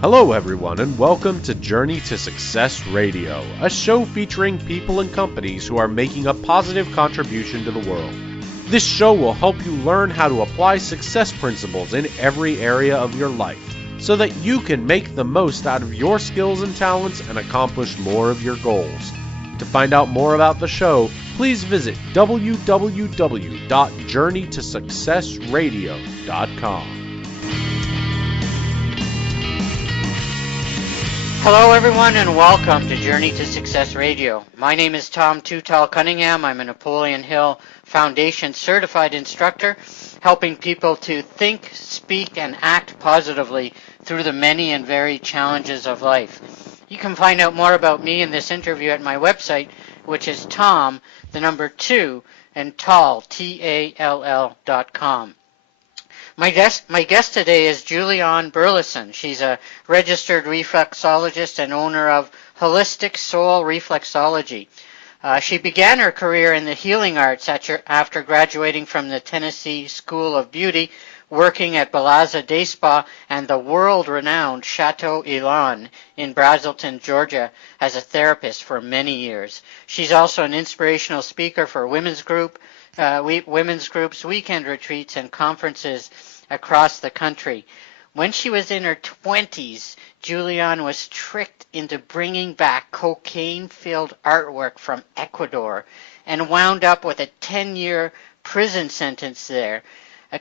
Hello, everyone, and welcome to Journey to Success Radio, a show featuring people and companies who are making a positive contribution to the world. This show will help you learn how to apply success principles in every area of your life so that you can make the most out of your skills and talents and accomplish more of your goals. To find out more about the show, please visit www.journeytosuccessradio.com. Hello everyone and welcome to Journey to Success Radio. My name is Tom Cunningham. I'm a Napoleon Hill Foundation certified instructor, helping people to think, speak, and act positively through the many and varied challenges of life. You can find out more about me in this interview at my website, which is Tom, the number 2, and Tall, TALL.com. My guest today is Julienne Burleson. She's a registered reflexologist and owner of Holistic Soul Reflexology. She began her career in the healing arts after graduating from the Tennessee School of Beauty, working at Balaza Day Spa and the world-renowned Chateau Elan in Brazelton, Georgia, as a therapist for many years. She's also an inspirational speaker for women's groups, weekend retreats, and conferences across the country. When she was in her 20s, Julienne was tricked into bringing back cocaine-filled artwork from Ecuador and wound up with a 10-year prison sentence there.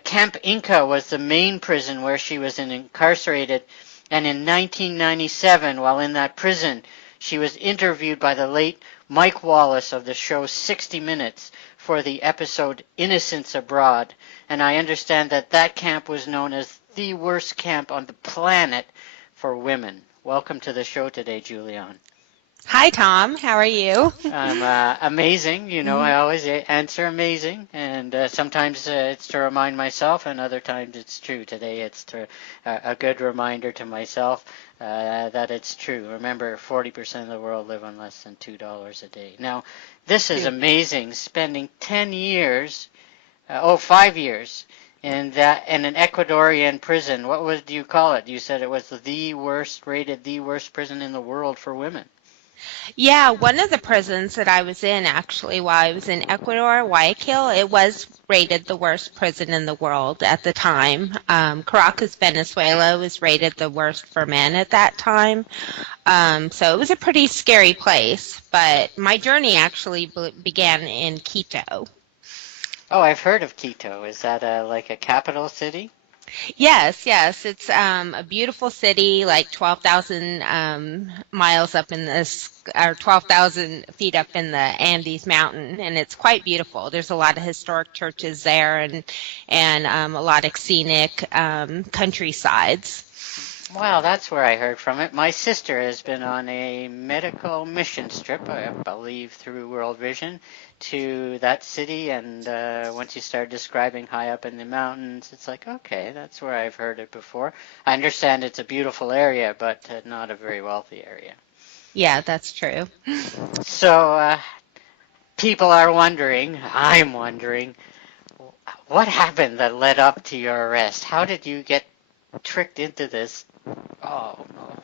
Camp Inca was the main prison where she was incarcerated, and in 1997, while in that prison, she was interviewed by the late Mike Wallace of the show 60 Minutes for the episode Innocents Abroad, and I understand that camp was known as the worst camp on the planet for women. Welcome to the show today, Julienne. Hi, Tom. How are you? I'm amazing. You know, I always answer amazing, and sometimes it's to remind myself, and other times it's true. Today it's a good reminder to myself that it's true. Remember, 40% of the world live on less than $2 a day. Now, this is amazing, spending 5 years in an Ecuadorian prison. What do you call it? You said it was the worst prison in the world for women. Yeah, one of the prisons that I was in, actually, while I was in Ecuador, Guayaquil, it was rated the worst prison in the world at the time. Caracas, Venezuela was rated the worst for men at that time. So it was a pretty scary place, but my journey actually began in Quito. Oh, I've heard of Quito. Is that like a capital city? Yes. It's a beautiful city, like 12,000 miles up in or 12,000 feet up in the Andes Mountain, and it's quite beautiful. There's a lot of historic churches there and a lot of scenic countrysides. Well, that's where I heard from it. My sister has been on a medical mission trip, I believe, through World Vision, to that city, and once you start describing high up in the mountains, it's like, okay, that's where I've heard it before. I understand it's a beautiful area, but not a very wealthy area. Yeah, that's true. So people are wondering, I'm wondering, what happened that led up to your arrest? How did you get tricked into this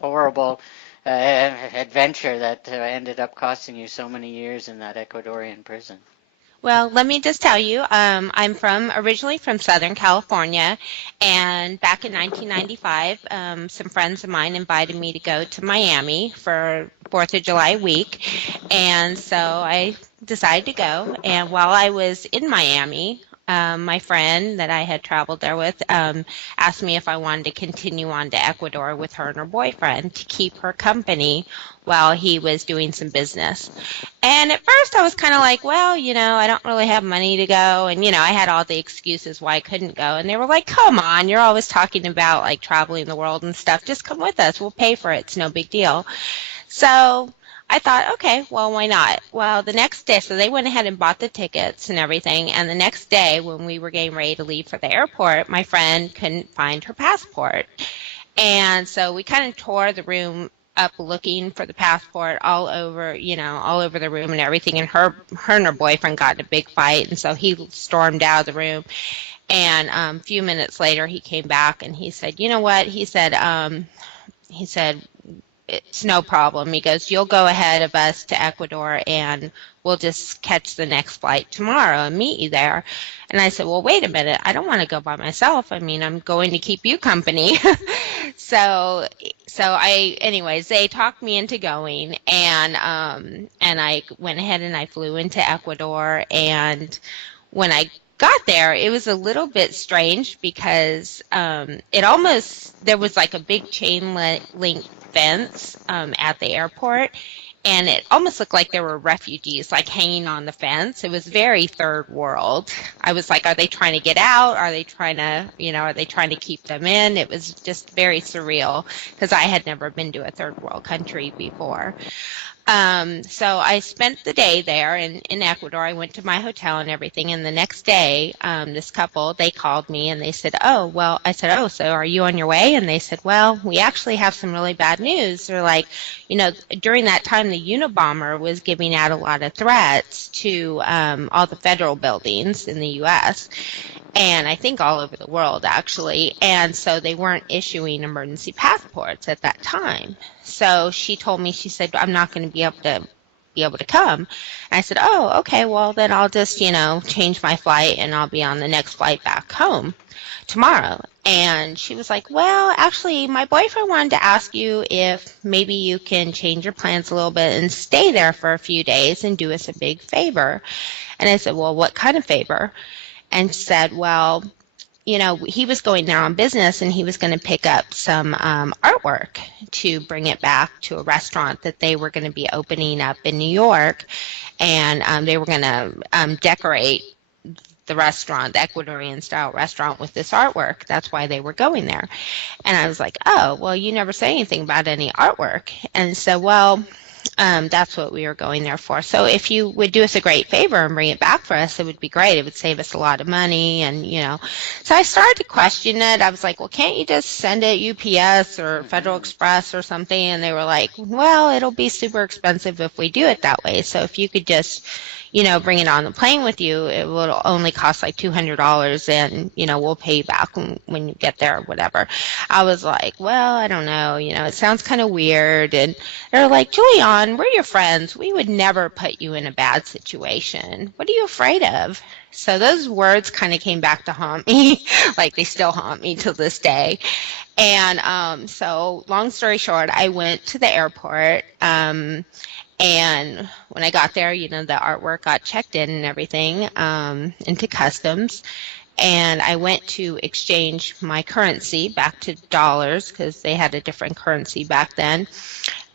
horrible adventure that ended up costing you so many years in that Ecuadorian prison? Well, let me just tell you, I'm originally from Southern California, and back in 1995, some friends of mine invited me to go to Miami for 4th of July week, and so I decided to go, and while I was in Miami, my friend that I had traveled there with asked me if I wanted to continue on to Ecuador with her and her boyfriend to keep her company while he was doing some business. And at first I was kind of like, well, I don't really have money to go. And, I had all the excuses why I couldn't go. And they were like, come on, you're always talking about like traveling the world and stuff. Just come with us. We'll pay for it. It's no big deal. So I thought, okay, well, why not? Well, the next day, so they went ahead and bought the tickets and everything, and the next day when we were getting ready to leave for the airport, my friend couldn't find her passport. And so we kind of tore the room up looking for the passport all over the room and everything, and her and her boyfriend got in a big fight, and so he stormed out of the room. And a few minutes later, he came back and he said, you know what? He said, he said, it's no problem. He goes, you'll go ahead of us to Ecuador and we'll just catch the next flight tomorrow and meet you there. And I said, well, wait a minute. I don't want to go by myself. I mean, I'm going to keep you company. so anyways, they talked me into going, and I went ahead and I flew into Ecuador. And when I got there, it was a little bit strange because there was like a big chain link fence at the airport, and it almost looked like there were refugees like hanging on the fence. It was very third world. I was like, are they trying to get out? Are they trying to keep them in? It was just very surreal because I had never been to a third world country before. So I spent the day there in Ecuador. I went to my hotel and everything. And the next day, this couple, they called me and they said, I said, so are you on your way? And they said, well, we actually have some really bad news. They're like, during that time, the Unabomber was giving out a lot of threats to all the federal buildings in the U.S., and I think all over the world, actually. And so they weren't issuing emergency passports at that time. So she told me, she said, I'm not going to be able to come. And I said, oh, okay, well, then I'll just, change my flight and I'll be on the next flight back home tomorrow. And she was like, well, actually, my boyfriend wanted to ask you if maybe you can change your plans a little bit and stay there for a few days and do us a big favor. And I said, well, what kind of favor? And said, well, he was going there on business and he was going to pick up some artwork to bring it back to a restaurant that they were going to be opening up in New York. And they were going to decorate the restaurant, the Ecuadorian style restaurant, with this artwork. That's why they were going there. And I was like, oh, well, you never say anything about any artwork. And so, well, that's what we were going there for. So if you would do us a great favor and bring it back for us, it would be great. It would save us a lot of money. And, so I started to question it. I was like, well, can't you just send it UPS or Federal Express or something? And they were like, well, it'll be super expensive if we do it that way. So if you could just, bring it on the plane with you, it will only cost like $200, and, we'll pay you back when you get there or whatever. I was like, well, I don't know, it sounds kind of weird. And they're like, Julienne, we're your friends. We would never put you in a bad situation. What are you afraid of? So those words kind of came back to haunt me, like they still haunt me to this day. And so long story short, I went to the airport, and when I got there, the artwork got checked in and everything into customs. And I went to exchange my currency back to dollars because they had a different currency back then.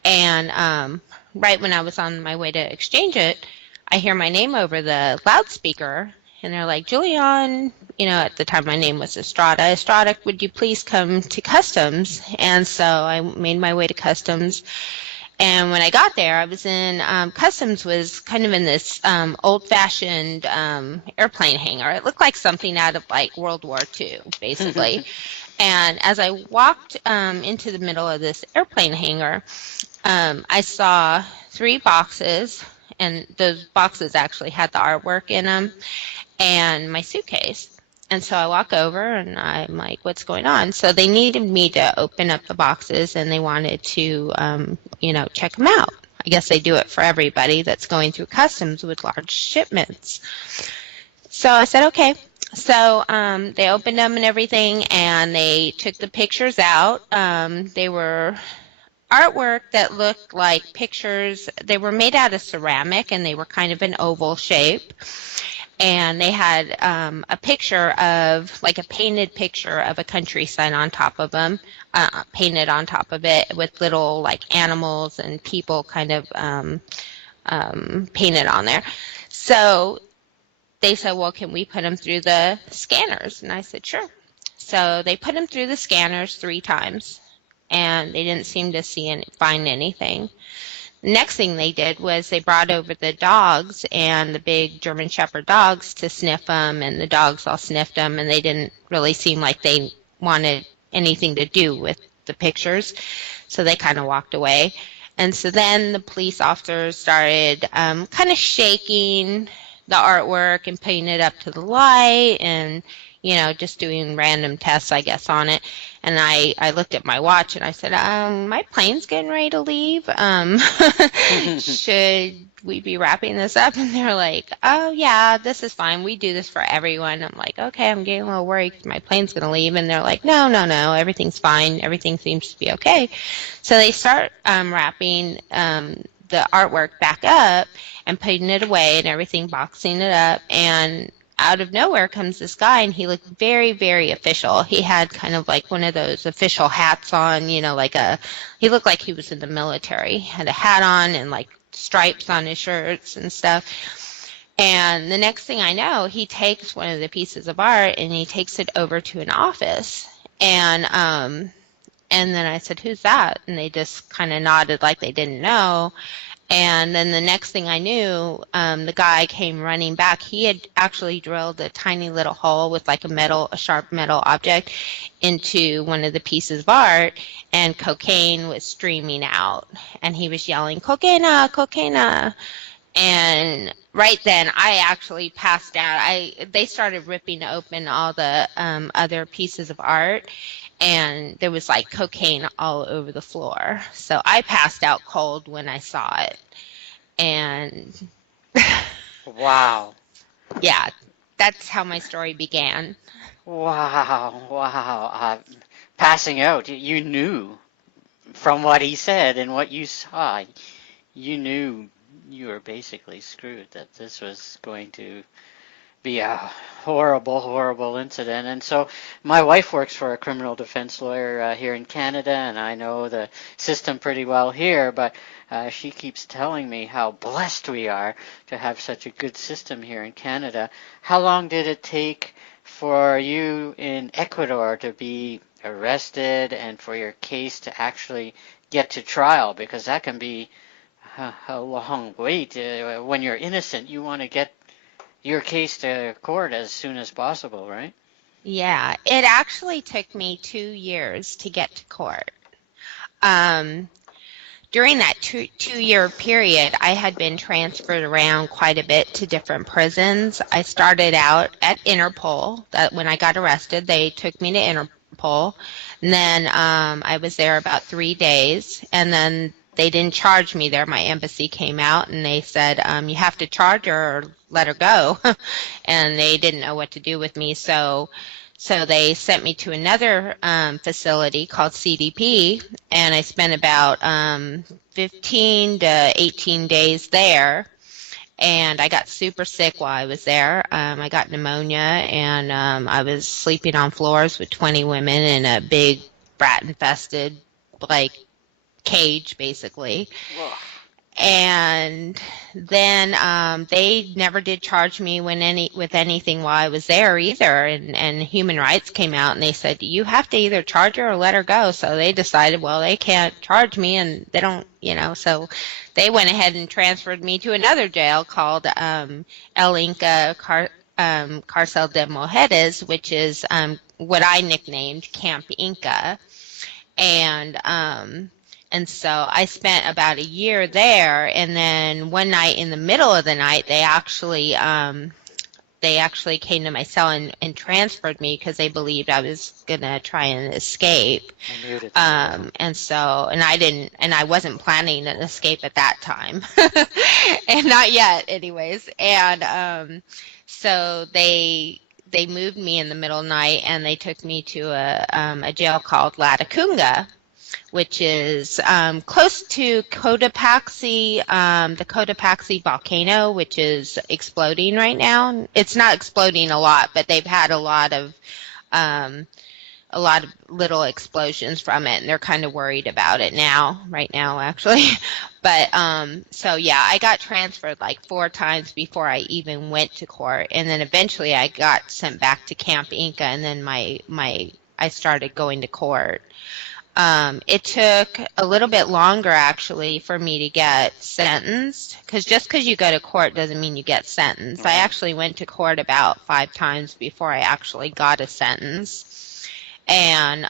And right when I was on my way to exchange it, I hear my name over the loudspeaker. And they're like, Julienne, at the time my name was Estrada, would you please come to customs? And so I made my way to customs. And when I got there, I was in customs was kind of in this old-fashioned airplane hangar. It looked like something out of like World War II, basically. And as I walked into the middle of this airplane hangar, I saw 3 boxes, and those boxes actually had the artwork in them, and my suitcase. And so I walk over and I'm like, what's going on? So they needed me to open up the boxes and they wanted to, check them out. I guess they do it for everybody that's going through customs with large shipments. So I said, okay. So they opened them and everything, and they took the pictures out. They were artwork that looked like pictures. They were made out of ceramic, and they were kind of an oval shape. And they had a picture of, like a painted picture of a countryside on top of them, painted on top of it with little, like, animals and people kind of painted on there. So they said, well, can we put them through the scanners? And I said, sure. So they put them through the scanners 3 times, and they didn't seem to find anything. Next thing they did was they brought over the dogs and the big German Shepherd dogs to sniff them, and the dogs all sniffed them, and they didn't really seem like they wanted anything to do with the pictures, so they kind of walked away. And so then the police officers started kind of shaking the artwork and putting it up to the light and, just doing random tests, I guess, on it. And I looked at my watch and I said, my plane's getting ready to leave. Should we be wrapping this up? And they're like, oh, yeah, this is fine. We do this for everyone. I'm like, okay, I'm getting a little worried because my plane's going to leave. And they're like, no, no, no, everything's fine. Everything seems to be okay. So they start wrapping the artwork back up and putting it away and everything, boxing it up. And out of nowhere comes this guy, and he looked very, very official. He had kind of like one of those official hats on, he looked like he was in the military. He had a hat on and like stripes on his shirts and stuff. And the next thing I know, he takes one of the pieces of art and he takes it over to an office. And then I said, who's that? And they just kind of nodded like they didn't know. And then the next thing I knew, the guy came running back. He had actually drilled a tiny little hole with like a sharp metal object into one of the pieces of art, and cocaine was streaming out. And he was yelling, "Cocaina, cocaina." And right then, I actually passed out. They started ripping open all the other pieces of art, and there was like cocaine all over the floor. So I passed out cold when I saw it. And Wow. yeah, that's how my story began. Wow. Wow. Passing out, you knew from what he said and what you saw, you knew you were basically screwed, that this was going to be a horrible, horrible incident. And so my wife works for a criminal defense lawyer here in Canada, and I know the system pretty well here, but she keeps telling me how blessed we are to have such a good system here in Canada. How long did it take for you in Ecuador to be arrested and for your case to actually get to trial? Because that can be a long wait. When you're innocent, you want to get your case to court as soon as possible, right? Yeah, it actually took me 2 years to get to court. During that two-year period, I had been transferred around quite a bit to different prisons. I started out at Interpol. That when I got arrested, they took me to Interpol. And then I was there about 3 days, and then they didn't charge me there. My embassy came out and they said, you have to charge her or let her go. And they didn't know what to do with me. So they sent me to another facility called CDP, and I spent about 15 to 18 days there. And I got super sick while I was there. I got pneumonia, and I was sleeping on floors with 20 women in a big rat-infested, like, cage, basically. Whoa. And then they never did charge me with anything while I was there either. And Human Rights came out and they said, you have to either charge her or let her go. So they decided, well, they can't charge me and they don't, so they went ahead and transferred me to another jail called El Inca Cárcel de Mujeres, which is what I nicknamed Camp Inca. And so I spent about a year there, and then one night in the middle of the night, they actually came to my cell and transferred me because they believed I was gonna try and escape. And I wasn't planning an escape at that time, and not yet, anyways. And so they moved me in the middle of the night, and they took me to a jail called La Tacunga, which is close to Cotopaxi, the Cotopaxi volcano, which is exploding right now. It's not exploding a lot, but they've had a lot of little explosions from it, and they're kind of worried about it right now, actually. But so yeah, I got transferred like 4 times before I even went to court, and then eventually I got sent back to Camp Inca, and then I started going to court. It took a little bit longer, actually, for me to get sentenced, because just because you go to court doesn't mean you get sentenced. I actually went to court about 5 times before I actually got a sentence. And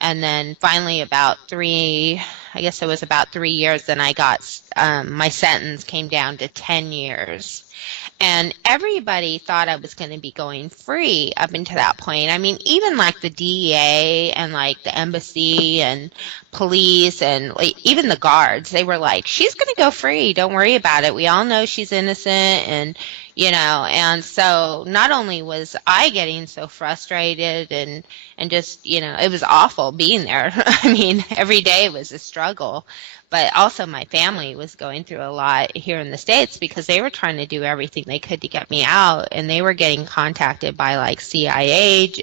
then finally about 3 years, then I got, my sentence came down to 10 years. And everybody thought I was going to be going free up until that point. I mean, even like the DEA and like the embassy and police and like, even the guards, they were like, she's going to go free. Don't worry about it. We all know she's innocent. And, and so not only was I getting so frustrated and just, it was awful being there. I mean, every day was a struggle. But also my family was going through a lot here in the States because they were trying to do everything they could to get me out, and they were getting contacted by like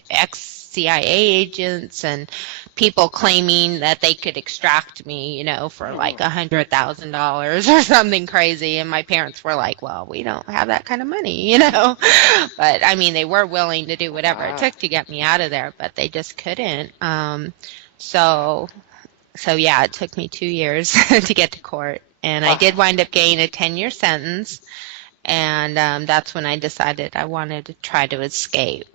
ex-CIA agents and people claiming that they could extract me, for like $100,000 or something crazy. And my parents were like, well, we don't have that kind of money, But I mean, they were willing to do whatever it took to get me out of there, but they just couldn't. So yeah, it took me 2 years to get to court, and I did wind up getting a 10-year sentence, and that's when I decided I wanted to try to escape.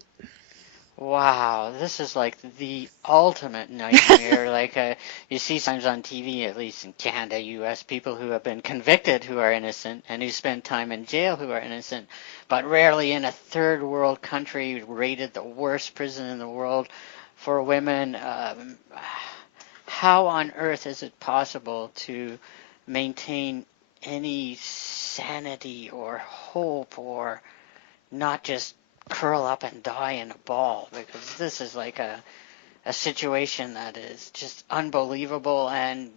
Wow, this is like the ultimate nightmare. Like you see sometimes on TV, at least in Canada, U.S., people who have been convicted who are innocent and who spend time in jail who are innocent, but rarely in a third world country rated the worst prison in the world for women. How on earth is it possible to maintain any sanity or hope or not just curl up and die in a ball? Because this is like a situation that is just unbelievable. And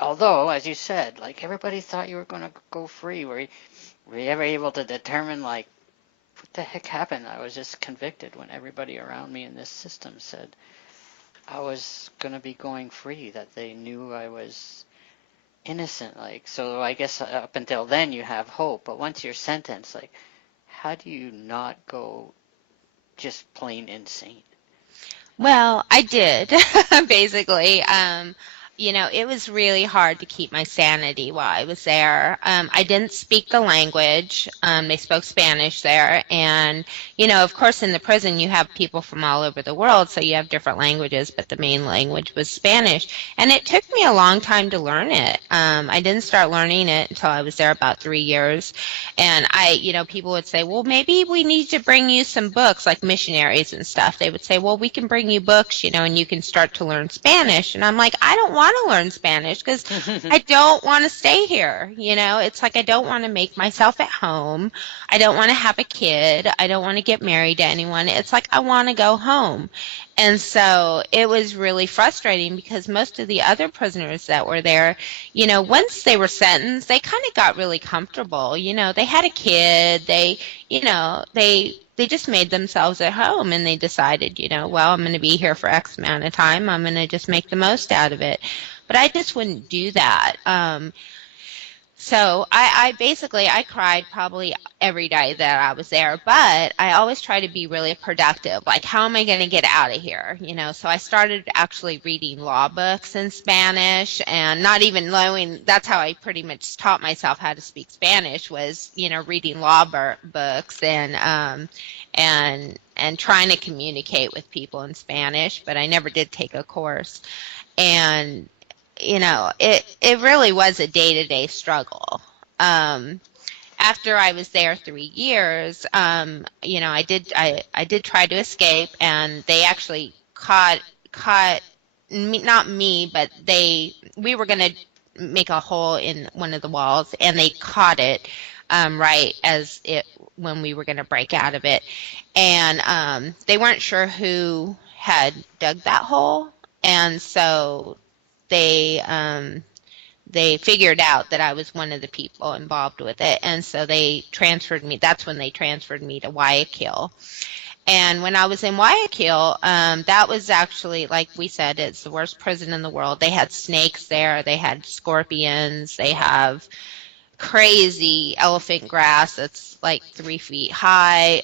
although, as you said, like everybody thought you were going to go free, were you ever able to determine like what the heck happened? I was just convicted when everybody around me in this system said I was going to be going free, that they knew I was innocent. Like, so I guess up until then you have hope, but once you're sentenced, like, how do you not go just plain insane? Well, I did, basically. It was really hard to keep my sanity while I was there. I didn't speak the language. They spoke Spanish there. And, of course, in the prison, you have people from all over the world, so you have different languages, but the main language was Spanish. And it took me a long time to learn it. I didn't start learning it until I was there about 3 years. And people would say, well, maybe we need to bring you some books, like missionaries and stuff. They would say, well, we can bring you books, and you can start to learn Spanish. And I'm like, I don't want to learn Spanish because I don't want to stay here. It's like I don't want to make myself at home. I don't want to have a kid. I don't want to get married to anyone. It's like I want to go home. And so it was really frustrating because most of the other prisoners that were there, once they were sentenced, they kind of got really comfortable. They had a kid. They just made themselves at home, and they decided, well, I'm going to be here for X amount of time. I'm going to just make the most out of it. But I just wouldn't do that. So I cried probably every day that I was there, but I always try to be really productive. Like, how am I going to get out of here? So I started actually reading law books in Spanish, and not even knowing, that's how I pretty much taught myself how to speak Spanish was, reading law books and trying to communicate with people in Spanish, but I never did take a course. And it really was a day-to-day struggle. After I was there 3 years, I did try to escape, and they actually caught me, not me, but we were going to make a hole in one of the walls, and they caught it right as when we were going to break out of it. And they weren't sure who had dug that hole, and so they figured out that I was one of the people involved with it, and so they transferred me. That's when they transferred me to Guayaquil. And when I was in Guayaquil, that was actually, like we said, it's the worst prison in the world. They had snakes there. They had scorpions. They have crazy elephant grass that's like 3 feet high,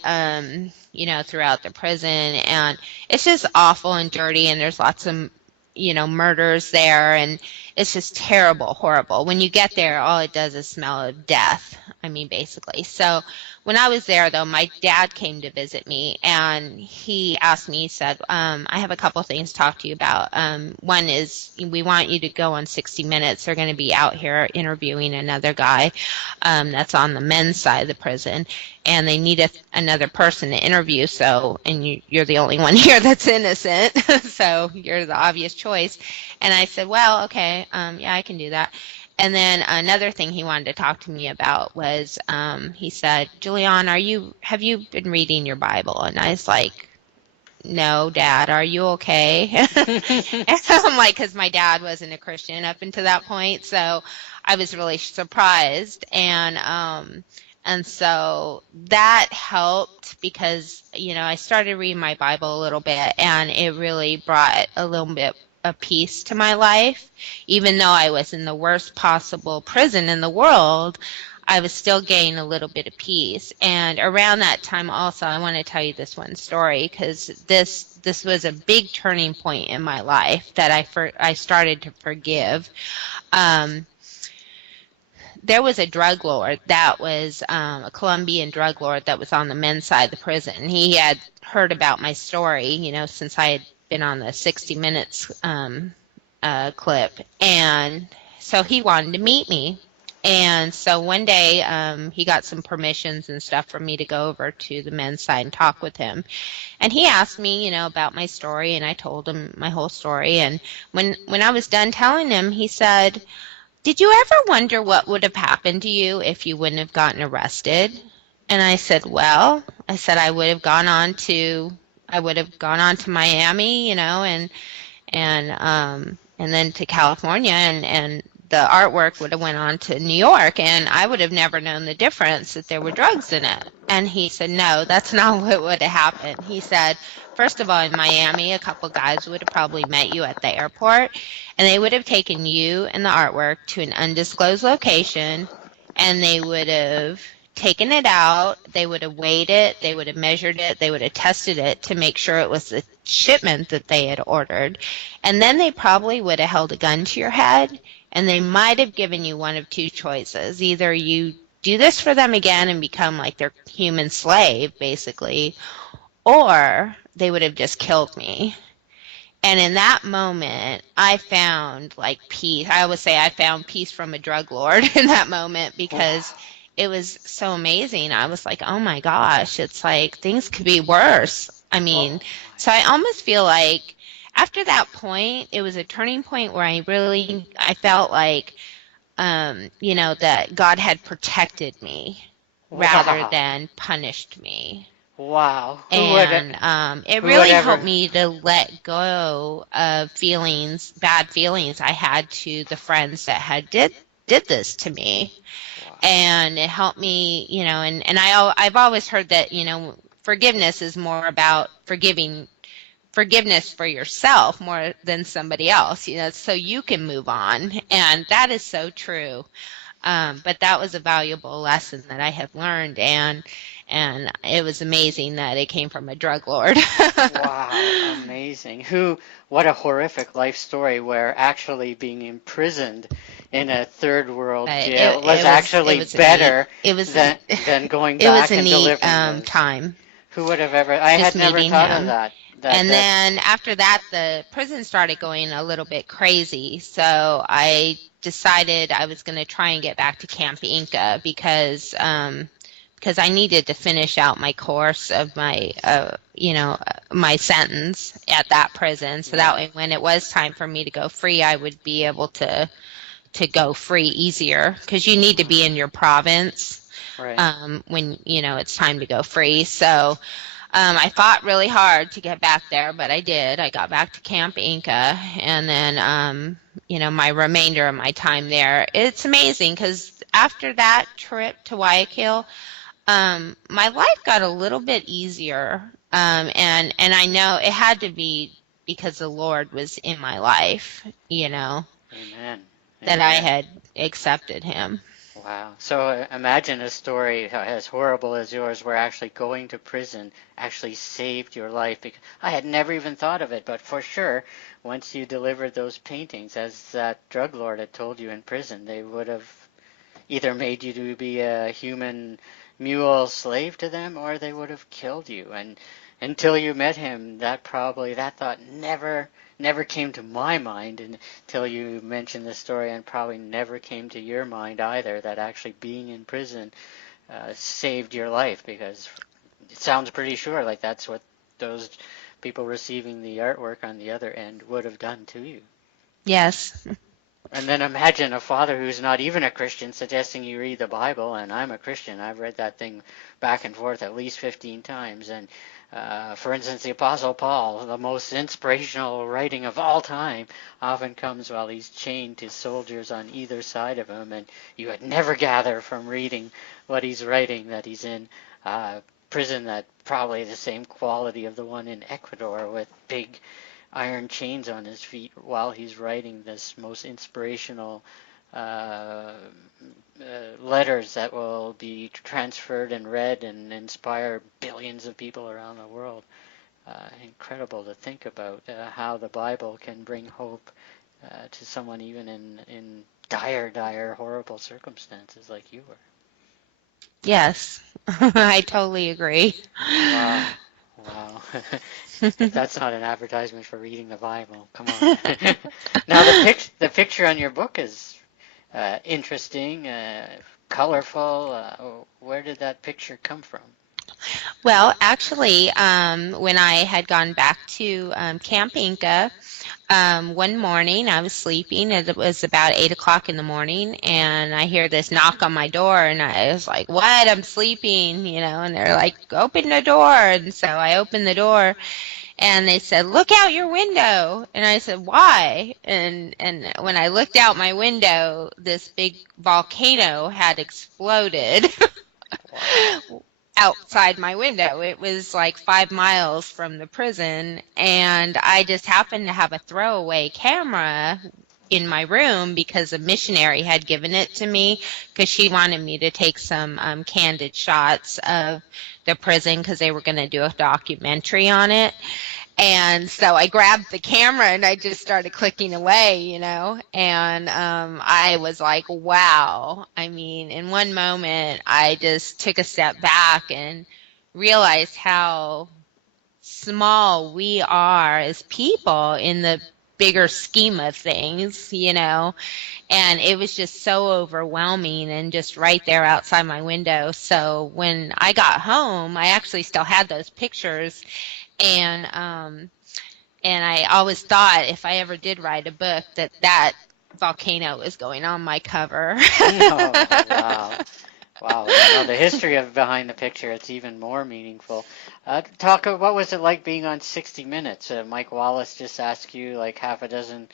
throughout the prison. And it's just awful and dirty, and there's lots of murders there, and it's just terrible, horrible. When you get there, all it does is smell of death. I mean, basically. So when I was there, though, my dad came to visit me, and he asked me, he said, I have a couple things to talk to you about. One is we want you to go on 60 Minutes. They're going to be out here interviewing another guy that's on the men's side of the prison, and they need another person to interview. So, and you're the only one here that's innocent, so you're the obvious choice. And I said, well, okay, yeah, I can do that. And then another thing he wanted to talk to me about was, he said, Julienne, have you been reading your Bible? And I was like, no, Dad, are you okay? And I'm like, because my dad wasn't a Christian up until that point, so I was really surprised. And so that helped because, I started reading my Bible a little bit, and it really brought a little bit of peace to my life. Even though I was in the worst possible prison in the world, I was still getting a little bit of peace. And around that time also, I want to tell you this one story, because this was a big turning point in my life that I started to forgive. There was a drug lord that was a Colombian drug lord that was on the men's side of the prison. He had heard about my story, since I had been on the 60 Minutes clip. And so he wanted to meet me. And so one day he got some permissions and stuff for me to go over to the men's side and talk with him. And he asked me, about my story, and I told him my whole story. And when I was done telling him, he said, did you ever wonder what would have happened to you if you wouldn't have gotten arrested? And I said, well, I would have gone on to Miami, and then to California, and the artwork would have went on to New York, and I would have never known the difference that there were drugs in it. And he said, no, that's not what would have happened. He said, first of all, in Miami, a couple guys would have probably met you at the airport, and they would have taken you and the artwork to an undisclosed location, and they would have taken it out, they would have weighed it, they would have measured it, they would have tested it to make sure it was the shipment that they had ordered. And then they probably would have held a gun to your head, and they might have given you one of two choices. Either you do this for them again and become like their human slave, basically, or they would have just killed me. And in that moment, I found peace. I always say I found peace from a drug lord in that moment, because it was so amazing. I was like, oh my gosh, it's like things could be worse. I mean, so I almost feel like after that point, it was a turning point where I felt like, that God had protected me rather than punished me. Wow. And it really helped me to let go of bad feelings I had to the friends that had did this to me. Wow. And it helped me, and I've always heard that, forgiveness is more about forgiveness for yourself more than somebody else, so you can move on. And that is so true. But that was a valuable lesson that I have learned, and it was amazing that it came from a drug lord. Wow, amazing. What a horrific life story, where actually being imprisoned in a third world jail was actually better than going back and delivering. It was a neat time. Who would have ever, I had never thought of that. Then after that, the prison started going a little bit crazy. So I decided I was going to try and get back to Camp Inca because I needed to finish out my course of my, my sentence at that prison. So that way, when it was time for me to go free, I would be able to go free easier, because you need to be in your province when, it's time to go free. So I fought really hard to get back there, but I did. I got back to Camp Inca, and then, my remainder of my time there. It's amazing, because after that trip to Guayaquil, my life got a little bit easier, and I know it had to be because the Lord was in my life, Amen. that I had accepted Him. Wow. So imagine a story as horrible as yours where actually going to prison actually saved your life. Because I had never even thought of it, but for sure, once you delivered those paintings, as that drug lord had told you in prison, they would have either made you to be a human mule slave to them, or they would have killed you. And until you met him, that thought never came to my mind until you mentioned this story, and probably never came to your mind either, that actually being in prison saved your life, because it sounds pretty sure like that's what those people receiving the artwork on the other end would have done to you. Yes. And then imagine a father who's not even a Christian suggesting you read the Bible, and I'm a Christian. I've read that thing back and forth at least 15 times. And for instance, the Apostle Paul, the most inspirational writing of all time, often comes while he's chained to soldiers on either side of him, and you would never gather from reading what he's writing that he's in prison that probably the same quality of the one in Ecuador, with big iron chains on his feet while he's writing this most inspirational letters that will be transferred and read and inspire billions of people around the world. Incredible to think about how the Bible can bring hope to someone even in dire, horrible circumstances like you were. Yes. I totally agree. Wow. Wow. That's not an advertisement for reading the Bible. Come on. Now the picture on your book is interesting, colorful. Where did that picture come from? Well, actually, when I had gone back to Camp Inca, one morning I was sleeping. It was about 8 o'clock in the morning, and I hear this knock on my door, and I was like, "What? I'm sleeping," and they're like, "Open the door." And so I opened the door, and they said, "Look out your window." And I said, "Why?" And when I looked out my window, this big volcano had exploded. Wow. Outside my window. It was like 5 miles from the prison, and I just happened to have a throwaway camera in my room because a missionary had given it to me because she wanted me to take some candid shots of the prison because they were going to do a documentary on it. And so I grabbed the camera and I just started clicking away, and I was like, wow. I mean, in one moment, I just took a step back and realized how small we are as people in the bigger scheme of things, and it was just so overwhelming and just right there outside my window. So when I got home, I actually still had those pictures. And I always thought if I ever did write a book that volcano was going on my cover. Oh, wow. Wow. The history of behind the picture, it's even more meaningful. What was it like being on 60 Minutes? Mike Wallace just asked you like half a dozen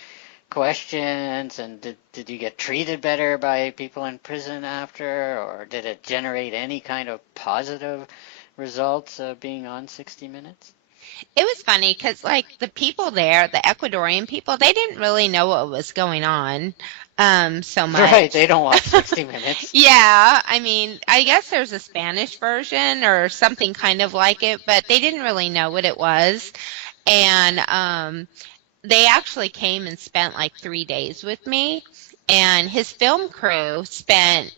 questions, and did you get treated better by people in prison after, or did it generate any kind of positive results of being on 60 Minutes? It was funny because, the people there, the Ecuadorian people, they didn't really know what was going on so much. Right, they don't watch 60 Minutes. Yeah, I mean, I guess there's a Spanish version or something kind of like it, but they didn't really know what it was. And they actually came and spent 3 days with me, and his film crew spent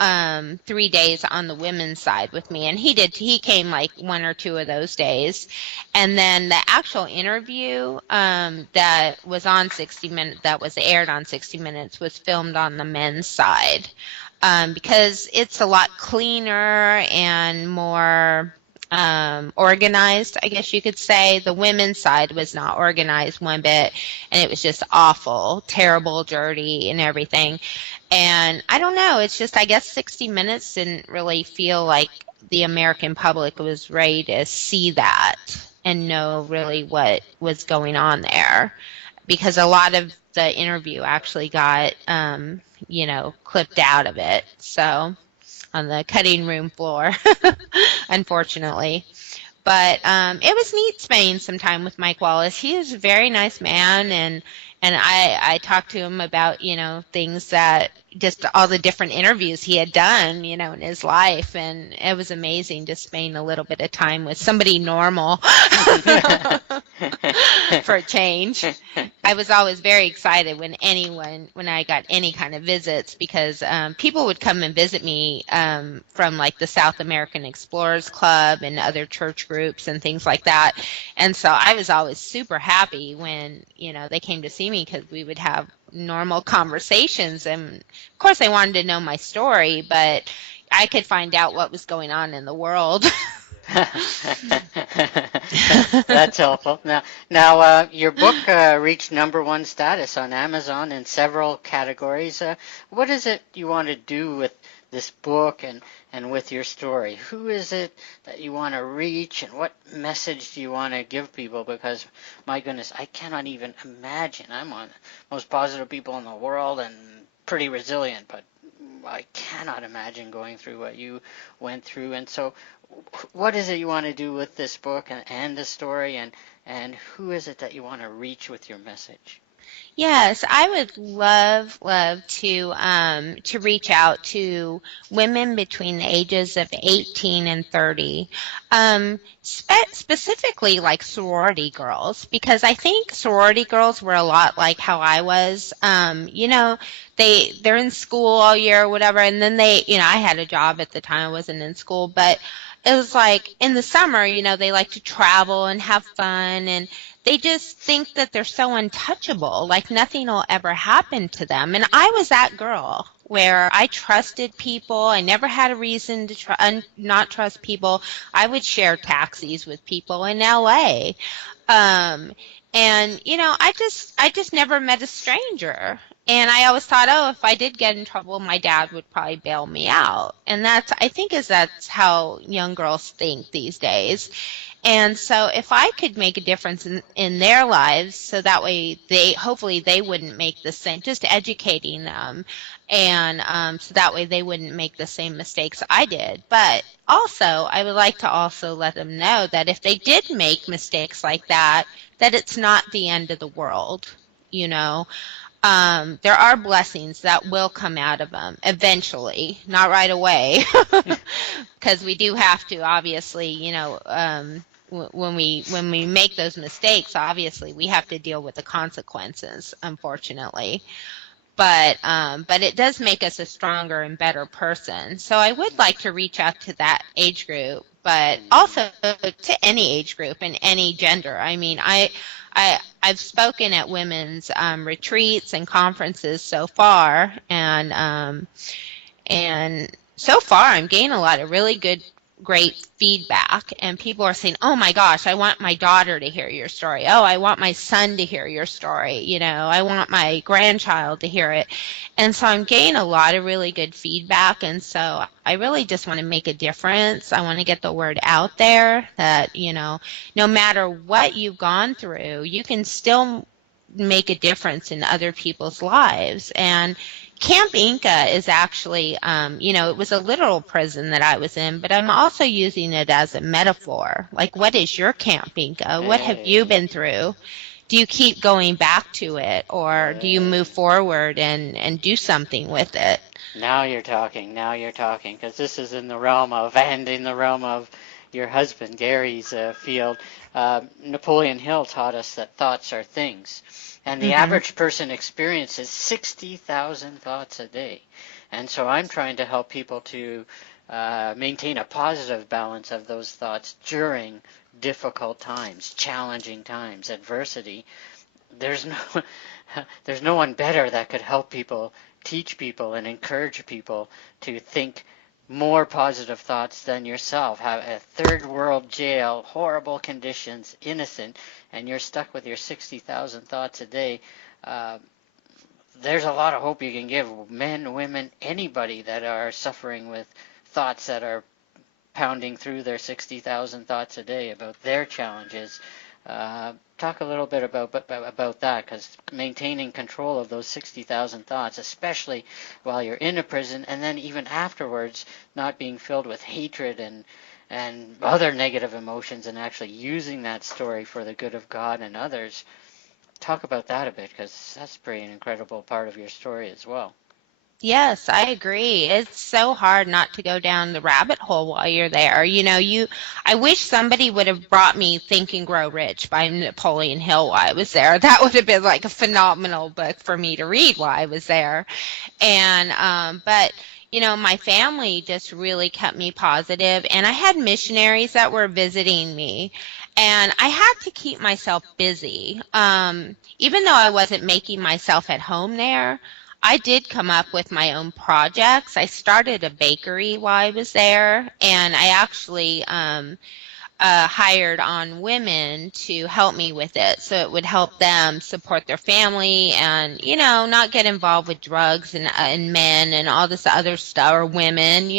3 days on the women's side with me, and he came 1 or 2 of those days. And then the actual interview that was on 60 Minutes, that was aired on 60 Minutes, was filmed on the men's side because it's a lot cleaner and more organized, I guess you could say. The women's side was not organized one bit, and it was just awful, terrible, dirty, and everything. And I don't know, it's just, I guess 60 Minutes didn't really feel like the American public was ready to see that and know really what was going on there, because a lot of the interview actually got, clipped out of it. So on the cutting room floor, unfortunately. But it was neat spending some time with Mike Wallace. He is a very nice man, and I talked to him about, things that just all the different interviews he had done, you know, in his life. And it was amazing just spending a little bit of time with somebody normal for a change. I was always very excited when I got any kind of visits, because people would come and visit me from like the South American Explorers Club and other church groups and things like that. And so I was always super happy when, you know, they came to see me, because we would have normal conversations. And of course they wanted to know my story, but I could find out what was going on in the world. That's helpful. Now, your book reached #1 status on Amazon in several categories. What is it you want to do with this book and with your story? Who is it that you want to reach, and what message do you want to give people? Because, my goodness, I cannot even imagine. I'm one of the most positive people in the world and pretty resilient, but I cannot imagine going through what you went through. And so, what is it you want to do with this book and the story, and who is it that you want to reach with your message? Yes, I would love to reach out to women between the ages of 18 and 30, specifically like sorority girls, because I think sorority girls were a lot like how I was. You know, they're in school all year or whatever, and then you know, I had a job at the time. I wasn't in school, but it was like in the summer, you know, they like to travel and have fun, and they just think that they're so untouchable, like nothing will ever happen to them. And I was that girl where I trusted people. I never had a reason to not trust people. I would share taxis with people in LA. And you know, I just never met a stranger. And I always thought, oh, if I did get in trouble, my dad would probably bail me out. And that's how young girls think these days. And so if I could make a difference in their lives, so that way hopefully they wouldn't make the same, just educating them, and so that way they wouldn't make the same mistakes I did. But also, I would like to also let them know that if they did make mistakes like that it's not the end of the world, you know. There are blessings that will come out of them eventually, not right away, because we do have to, obviously, you know, when we make those mistakes, obviously we have to deal with the consequences, unfortunately. But it does make us a stronger and better person. So I would like to reach out to that age group, but also to any age group and any gender. I mean, I've spoken at women's retreats and conferences so far, and so far I'm getting a lot of really great feedback, and people are saying, oh my gosh, I want my daughter to hear your story. Oh, I want my son to hear your story. You know, I want my grandchild to hear it. And so I'm getting a lot of really good feedback, and so I really just want to make a difference. I want to get the word out there that, you know, no matter what you've gone through, you can still make a difference in other people's lives. And Camp Inca is actually, you know, it was a literal prison that I was in, but I'm also using it as a metaphor. Like, what is your Camp Inca? What have you been through? Do you keep going back to it, or do you move forward and do something with it? Now you're talking, because this is in the realm of your husband, Gary's field. Napoleon Hill taught us that thoughts are things. And the average person experiences 60,000 thoughts a day. And so I'm trying to help people to maintain a positive balance of those thoughts during difficult times, challenging times, adversity. There's no one better that could help people, teach people, and encourage people to think more positive thoughts than yourself. Have a third world jail, horrible conditions, innocent, and you're stuck with your 60,000 thoughts a day. There's a lot of hope you can give men, women, anybody that are suffering with thoughts that are pounding through their 60,000 thoughts a day about their challenges. Talk a little bit about that, because maintaining control of those 60,000 thoughts, especially while you're in a prison, and then even afterwards, not being filled with hatred and other negative emotions, and actually using that story for the good of God and others. Talk about that a bit, because that's pretty an incredible part of your story as well. Yes, I agree. It's so hard not to go down the rabbit hole while you're there. I wish somebody would have brought me Think and Grow Rich by Napoleon Hill while I was there. That would have been like a phenomenal book for me to read while I was there. But my family just really kept me positive, and I had missionaries that were visiting me, and I had to keep myself busy. Even though I wasn't making myself at home there, I did come up with my own projects. I started a bakery while I was there, and I actually hired on women to help me with it, so it would help them support their family and not get involved with drugs and men and all this other stuff, or women,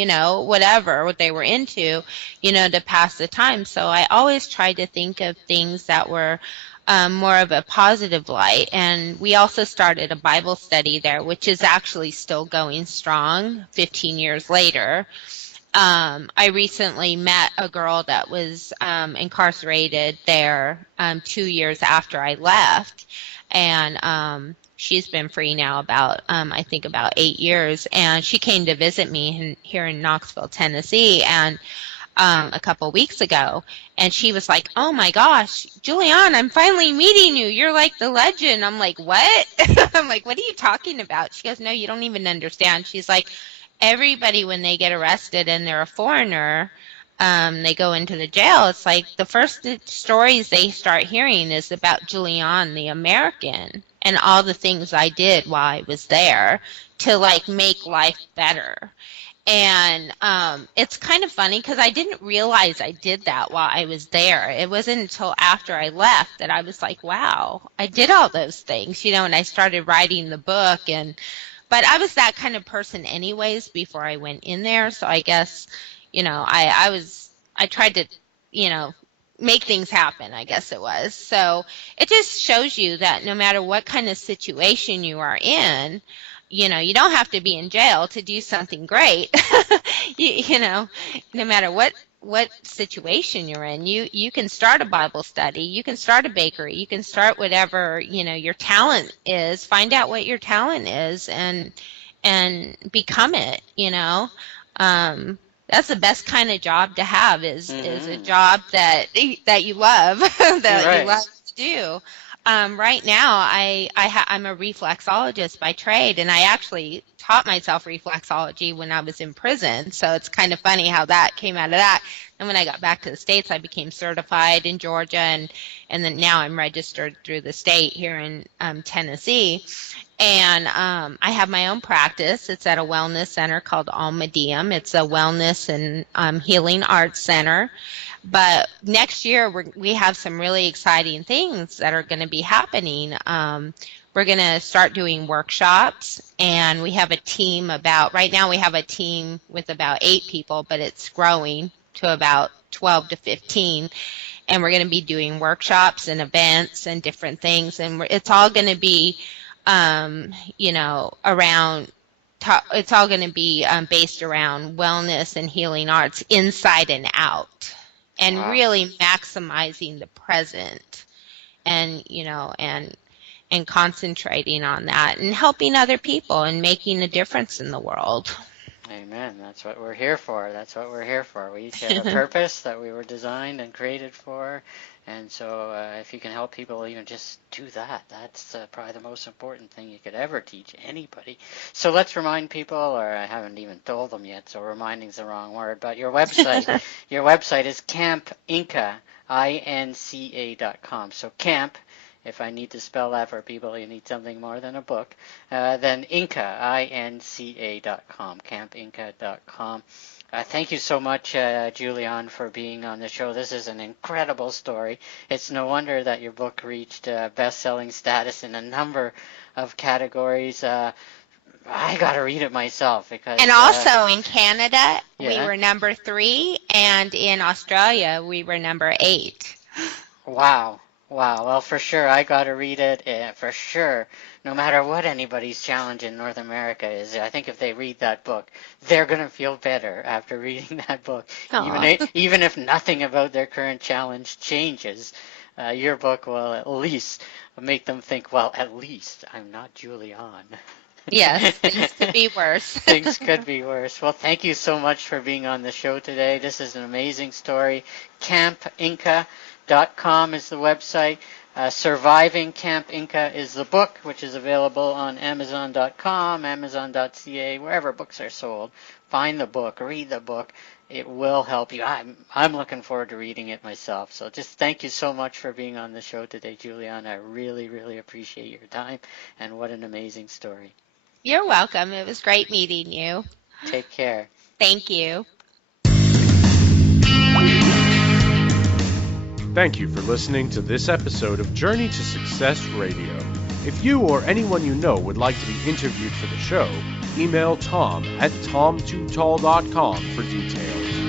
whatever what they were into, to pass the time. So I always tried to think of things that were more of a positive light. And we also started a Bible study there, which is actually still going strong 15 years later. I recently met a girl that was incarcerated there 2 years after I left, and she's been free now about, I think, about 8 years. And she came to visit me here in Knoxville, Tennessee, and a couple weeks ago, and she was like, "Oh my gosh, Julianne, I'm finally meeting you. You're like the legend." I'm like, "What?" I'm like, "What are you talking about?" She goes, "No, you don't even understand." She's like, everybody, when they get arrested and they're a foreigner, they go into the jail. It's like the first stories they start hearing is about Julianne, the American, and all the things I did while I was there to like make life better. And it's kind of funny because I didn't realize I did that while I was there. It wasn't until after I left that I was like, wow, I did all those things, and I started writing the book. But I was that kind of person anyways before I went in there. So I guess, I tried to, make things happen, I guess it was. So it just shows you that no matter what kind of situation you are in, you don't have to be in jail to do something great. No matter what situation you're in, you can start a Bible study, you can start a bakery, you can start whatever, your talent is. Find out what your talent is and become it, That's the best kind of job to have is a job that you love, that Right. you love to do. Right now, I'm a reflexologist by trade, and I actually taught myself reflexology when I was in prison. So it's kind of funny how that came out of that. And when I got back to the States, I became certified in Georgia, and then now I'm registered through the state here in Tennessee. And I have my own practice. It's at a wellness center called Alma Diem. It's a wellness and healing arts center. But next year, we have some really exciting things that are going to be happening. We're going to start doing workshops, and we have a team right now we have a team with about 8 people, but it's growing to about 12 to 15. And we're going to be doing workshops and events and different things. And it's all going to be, around it's all going to be based around wellness and healing arts inside and out, and Wow. really maximizing the present, and and concentrating on that and helping other people and making a difference in the world. Amen. That's what we're here for. That's what we're here for. We each have a purpose that we were designed and created for. And so if you can help people even just do that, that's probably the most important thing you could ever teach anybody. So let's remind people, or I haven't even told them yet, so reminding's the wrong word, but your website, your website is Camp Inca, INCA.com. So Camp, if I need to spell that for people, you need something more than a book, then Inca, INCA.com, campinca.com. Thank you so much, Julianne, for being on the show. This is an incredible story. It's no wonder that your book reached best-selling status in a number of categories. I got to read it myself because. And also in Canada, we yeah. were number 3, and in Australia, we were number 8. Wow. Wow. Well, for sure, I got to read it. For sure, no matter what anybody's challenge in North America is, I think if they read that book, they're going to feel better after reading that book. Even if nothing about their current challenge changes, your book will at least make them think, well, at least I'm not Julianne. Yes, things could be worse. Things could be worse. Well, thank you so much for being on the show today. This is an amazing story. CampInca.com is the website. Surviving Camp Inca is the book, which is available on Amazon.com, Amazon.ca, wherever books are sold. Find the book, read the book. It will help you. I'm looking forward to reading it myself. So just thank you so much for being on the show today, Julienne. I really, really appreciate your time, and what an amazing story. You're welcome. It was great meeting you. Take care. Thank you. Thank you for listening to this episode of Journey to Success Radio. If you or anyone you know would like to be interviewed for the show, email Tom at tom2tall.com for details.